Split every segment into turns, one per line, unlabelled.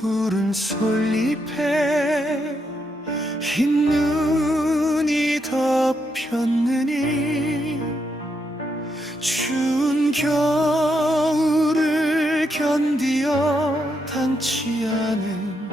푸른 솔잎에 흰 눈이 덮였느니 추운 겨울을 견디어 당치 않은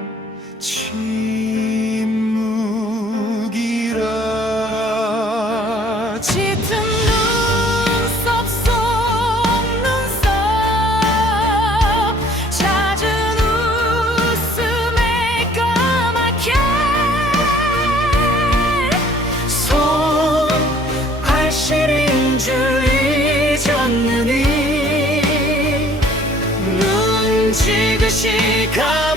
지그시 가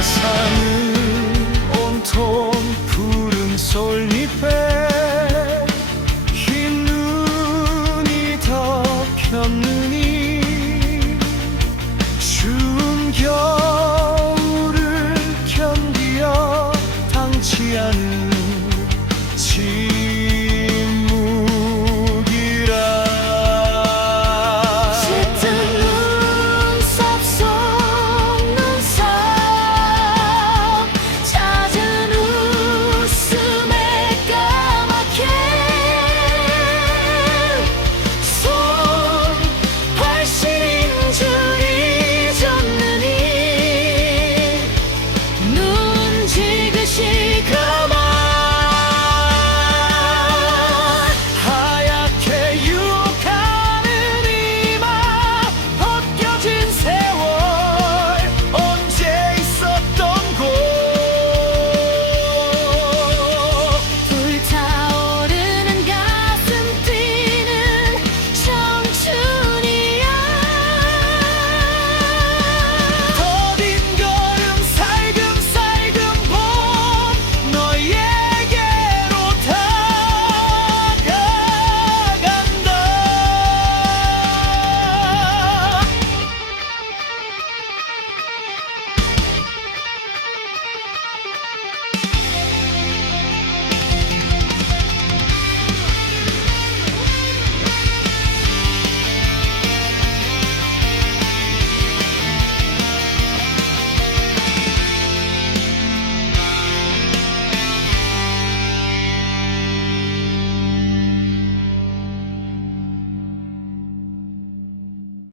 listen